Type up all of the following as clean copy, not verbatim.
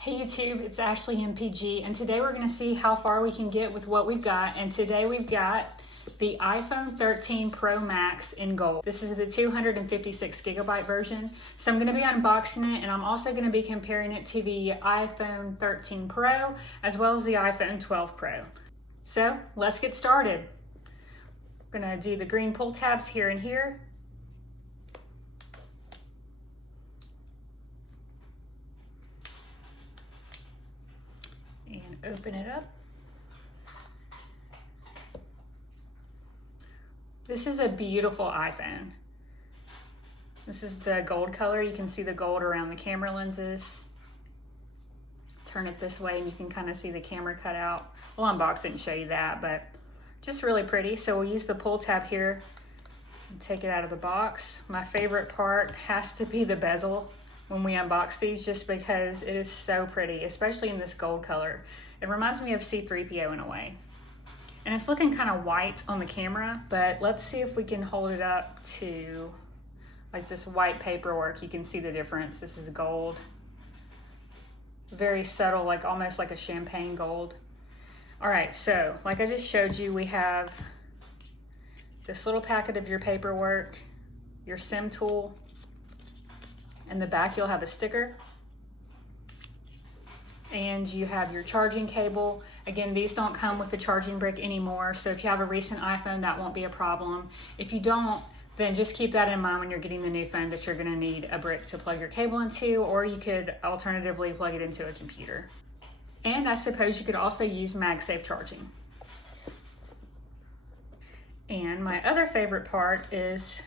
Hey YouTube, it's Ashley MPG, and today we're going to see how far we can get with what we've got. And today we've got the iPhone 13 Pro Max in gold. This is the 256 gigabyte version. So I'm going to be unboxing it, and I'm also going to be comparing it to the iPhone 13 Pro as well as the iPhone 12 Pro. So let's get started. We're going to do the green pull tabs here and here. And open it up. This is a beautiful iPhone. This is the gold color. You can see the gold around the camera lenses. Turn it this way and you can kind of see the camera cut out. We'll unbox it and show you that, but just really pretty. So we'll use the pull tab here and take it out of the box. My favorite part has to be the bezel when we unbox these, just because it is so pretty, especially in this gold color. It reminds me of C3PO in a way. And it's looking kind of white on the camera, but let's see if we can hold it up to like this white paperwork. You can see the difference. This is gold. Very subtle, like almost like a champagne gold. All right, so like I just showed you, we have this little packet of your paperwork, your SIM tool. In the back, you'll have a sticker. And you have your charging cable. Again, these don't come with the charging brick anymore. So if you have a recent iPhone, that won't be a problem. If you don't, then just keep that in mind when you're getting the new phone, that you're gonna need a brick to plug your cable into, or you could alternatively plug it into a computer. And I suppose you could also use MagSafe charging. And my other favorite part is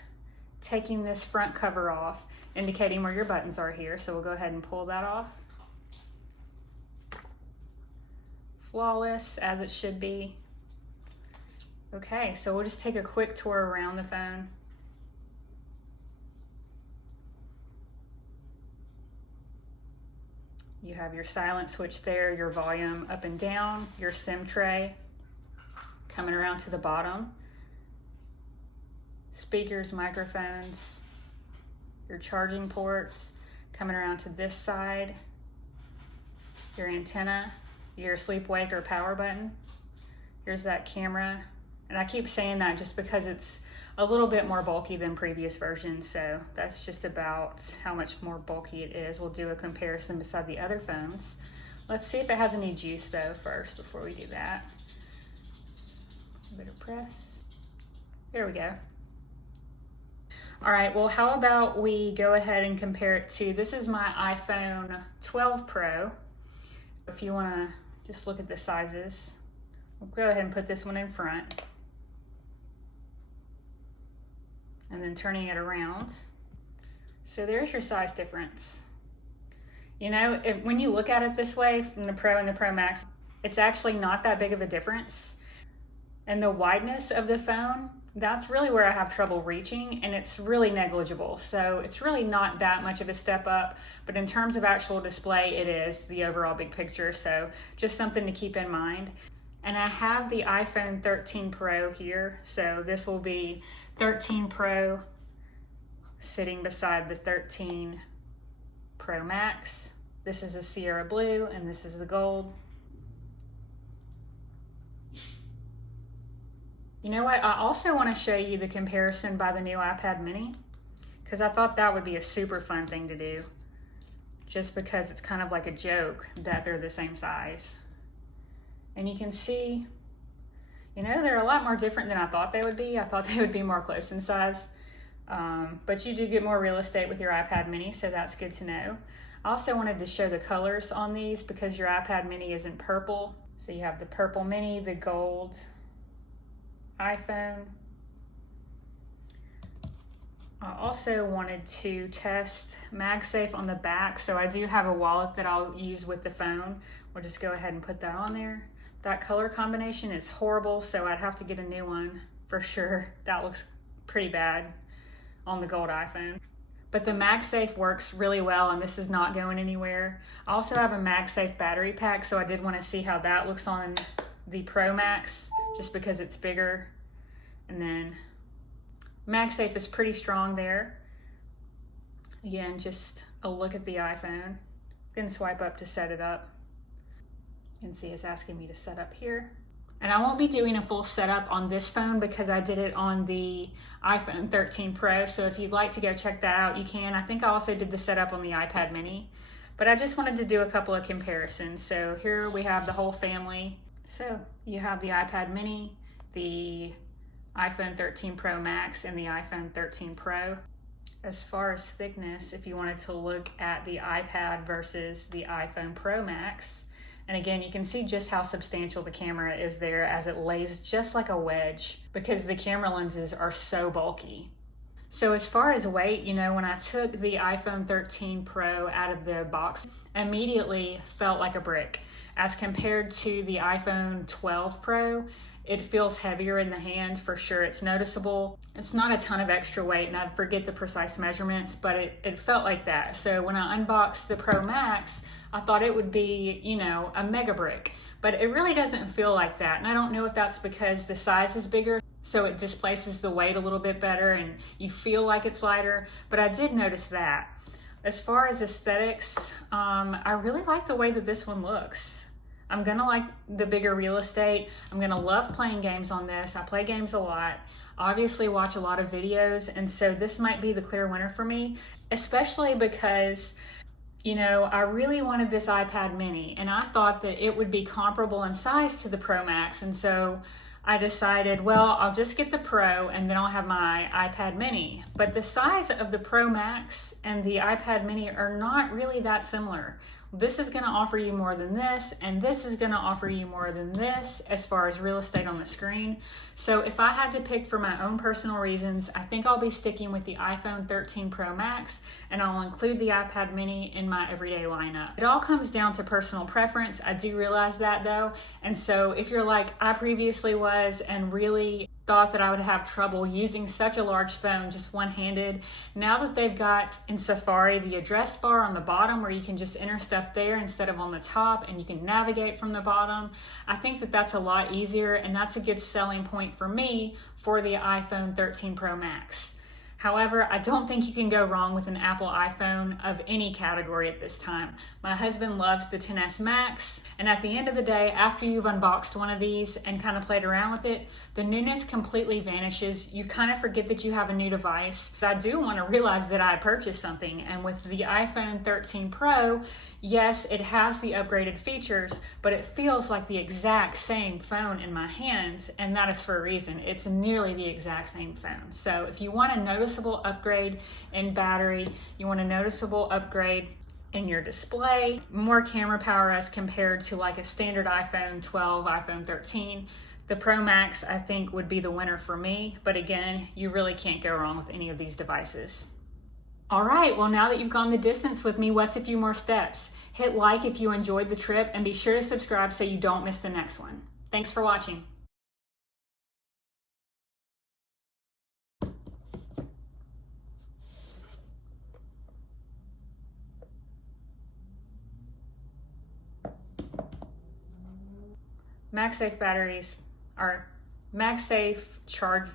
taking this front cover off, indicating where your buttons are here. So we'll go ahead and pull that off. Flawless, as it should be. Okay, so we'll just take a quick tour around the phone. You have your silent switch there, your volume up and down, your SIM tray coming around to the bottom. Speakers, microphones, your charging ports coming around to this side, your antenna, your sleep, wake, or power button. Here's that camera. And I keep saying that just because it's a little bit more bulky than previous versions, so that's just about how much more bulky it is. We'll do a comparison beside the other phones. Let's see if it has any juice though first before we do that. A bit of press. There we go. All right, well, how about we go ahead and compare it to, this is my iPhone 12 Pro. If you wanna just look at the sizes, we'll go ahead and put this one in front. And then turning it around. So there's your size difference. You know, when you look at it this way from the Pro and the Pro Max, it's actually not that big of a difference. And the wideness of the phone, that's really where I have trouble reaching, and it's really negligible. So it's really not that much of a step up, but in terms of actual display, it is the overall big picture. So just something to keep in mind. And I have the iPhone 13 Pro here. So this will be 13 Pro sitting beside the 13 Pro Max. This is the Sierra Blue and this is the gold. You know what? I also want to show you the comparison by the new iPad mini, because I thought that would be a super fun thing to do, just because it's kind of like a joke that they're the same size. And you can see, you know, they're a lot more different than I thought they would be. I thought they would be more close in size, but you do get more real estate with your iPad mini, so that's good to know. I also wanted to show the colors on these because your iPad mini is in purple. So you have the purple mini, the gold iPhone. I also wanted to test MagSafe on the back, so I do have a wallet that I'll use with the phone. We'll just go ahead and put that on there. That color combination is horrible, so I'd have to get a new one for sure. That looks pretty bad on the gold iPhone. But the MagSafe works really well, and this is not going anywhere. I also have a MagSafe battery pack, so I did want to see how that looks on the Pro Max, just because it's bigger. And then MagSafe is pretty strong there. Again, just a look at the iPhone. You can swipe up to set it up. You can see it's asking me to set up here. And I won't be doing a full setup on this phone because I did it on the iPhone 13 Pro. So if you'd like to go check that out, you can. I think I also did the setup on the iPad mini, but I just wanted to do a couple of comparisons. So here we have the whole family. So you have the iPad mini, the iPhone 13 Pro Max, and the iPhone 13 Pro. As far as thickness, if you wanted to look at the iPad versus the iPhone Pro Max, and again, you can see just how substantial the camera is there as it lays just like a wedge because the camera lenses are so bulky. So as far as weight, you know, when I took the iPhone 13 Pro out of the box, immediately felt like a brick. As compared to the iPhone 12 Pro, it feels heavier in the hand for sure. It's noticeable. It's not a ton of extra weight, and I forget the precise measurements, but it felt like that. So when I unboxed the Pro Max, I thought it would be, you know, a mega brick, but it really doesn't feel like that. And I don't know if that's because the size is bigger, so it displaces the weight a little bit better and you feel like it's lighter, but I did notice that. As far as aesthetics, I really like the way that this one looks. I'm gonna like the bigger real estate. I'm gonna love playing games on this. I play games a lot, obviously watch a lot of videos, and so this might be the clear winner for me, especially because, you know, I really wanted this iPad mini and I thought that it would be comparable in size to the Pro Max, and so I decided, well, I'll just get the Pro and then I'll have my iPad mini. But the size of the Pro Max and the iPad mini are not really that similar. This is gonna offer you more than this, and this is gonna offer you more than this as far as real estate on the screen. So if I had to pick for my own personal reasons, I think I'll be sticking with the iPhone 13 Pro Max, and I'll include the iPad mini in my everyday lineup. It all comes down to personal preference. I do realize that though. And so if you're like I previously was and really thought that I would have trouble using such a large phone just one-handed, now that they've got in Safari the address bar on the bottom where you can just enter stuff there instead of on the top, and you can navigate from the bottom, I think that that's a lot easier, and that's a good selling point for me for the iPhone 13 Pro Max. However, I don't think you can go wrong with an Apple iPhone of any category at this time. My husband loves the XS Max, and at the end of the day, after you've unboxed one of these and kind of played around with it, the newness completely vanishes. You kind of forget that you have a new device. I do want to realize that I purchased something, and with the iPhone 13 Pro, yes, it has the upgraded features, but it feels like the exact same phone in my hands, and that is for a reason. It's nearly the exact same phone. So if you want a noticeable upgrade in battery, you want a noticeable upgrade in your display, more camera power as compared to like a standard iPhone 12, iPhone 13, the Pro Max I think would be the winner for me. But again, you really can't go wrong with any of these devices. All right, well, now that you've gone the distance with me, what's a few more steps? Hit like if you enjoyed the trip, and be sure to subscribe so you don't miss the next one. Thanks for watching. MagSafe batteries are MagSafe charge